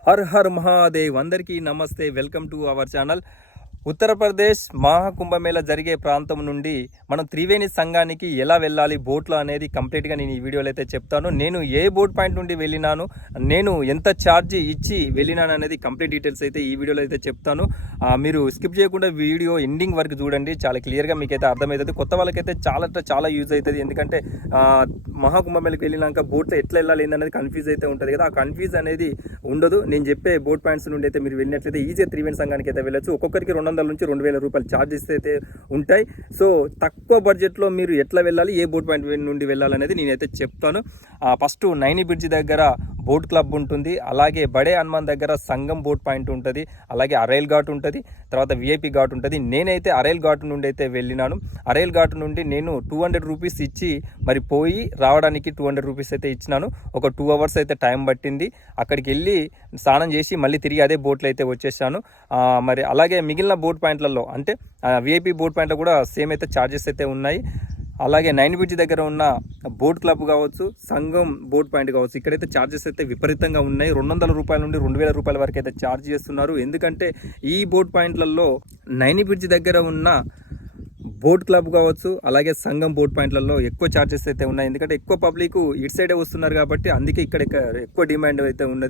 Her her Mahadev అందరికీ నమస్తే welcome to our channel Uttar Pradesh Maha Kumbh Mela జరిగే ప్రాంతం నుండి మనం త్రివేణి సంఘానికి ఎలా వెళ్ళాలి బోట్లో అనేది కంప్లీట్గా నేను ఈ వీడియోలో అయితే చెప్తాను. నేను ఏ బోట్ పాయింట్ నుండి వెళ్ళినాను నేను ఎంత ఛార్జ్ ఇచ్చి వెళ్ళినాను అనేది కంప్లీట్ డీటెయిల్స్ అయితే ఈ వీడియోలో అయితే చెప్తాను. మీరు స్కిప్ చేయకుండా వీడియో ఎండింగ్ వరకు చూడండి చాలా క్లియర్గా మీకైతే అర్థమవుతుంది. కొత్త వాళ్ళకైతే చాలా చాలా యూజ్ అవుతుంది. ఎందుకంటే ఆ, మహాకుంభమేళకి వెళ్ళినాక బోట్లో ఎట్లా వెళ్ళాలి ఏందనేది కన్ఫ్యూజ్ అయితే ఉంటుంది కదా. ఆ కన్ఫ్యూజ్ అనేది ఉండదు. నేను చెప్పే బోట్ పాయింట్స్ నుండి అయితే మీరు వెళ్ళినట్లయితే ఈజీ త్రివేణి సంఘానికి అయితే వెళ్ళచ్చు. ఒక్కొక్కరికి రెండు వందల నుంచి రెండు వేల రూపాయలు ఛార్జెస్ అయితే ఉంటాయి. సో తక్కువ బడ్జెట్లో మీరు ఎట్లా వెళ్ళాలి? ఏ బోట్ పాయింట్ నుండి వెళ్ళాలనేది నేనైతే చెప్తాను. ఫస్ట్ నైని బ్రిడ్జ్ దగ్గర బోట్ క్లబ్ ఉంటుంది. అలాగే బడే హనుమాన్ దగ్గర సంగం బోట్ పాయింట్ ఉంటుంది. అలాగే అరైల్ ఘాట్ ఉంటుంది. తర్వాత విఐపి ఘాట్ ఉంటుంది. నేనైతే అరైల్ ఘాట్ నుండి అయితే వెళ్ళినాను. అరైల్ ఘాట్ నుండి నేను టూ హండ్రెడ్ రూపీస్ ఇచ్చి మరి పోయి రావడానికి టూ హండ్రెడ్ రూపీస్ అయితే ఇచ్చినాను. ఒక టూ అవర్స్ అయితే టైం పట్టింది. అక్కడికి వెళ్ళి స్నానం చేసి మళ్ళీ తిరిగి అదే బోట్లో అయితే వచ్చేసాను. మరి అలాగే మిగిలిన బోట్ పాయింట్లలో అంటే విఐపి బోట్ పాయింట్లో కూడా సేమ్ అయితే ఛార్జెస్ అయితే ఉన్నాయి. అలాగే నైన్ బ్రిడ్జ్ దగ్గర ఉన్న బోట్ క్లబ్ కావచ్చు సంఘం బోట్ పాయింట్ కావచ్చు ఇక్కడైతే ఛార్జెస్ అయితే విపరీతంగా ఉన్నాయి. రెండు వందల రూపాయల నుండి రెండు వేల రూపాయల వరకు అయితే ఛార్జ్ చేస్తున్నారు. ఎందుకంటే ఈ బోట్ పాయింట్లలో నైన్ బ్రిడ్జ్ దగ్గర ఉన్న బోట్ క్లబ్ కావచ్చు అలాగే సంఘం బోట్ పాయింట్లలో ఎక్కువ ఛార్జెస్ అయితే ఉన్నాయి. ఎందుకంటే ఎక్కువ పబ్లిక్ ఇటు సైడే వస్తున్నారు కాబట్టి అందుకే ఇక్కడ ఎక్కువ డిమాండ్ అయితే ఉన్నది.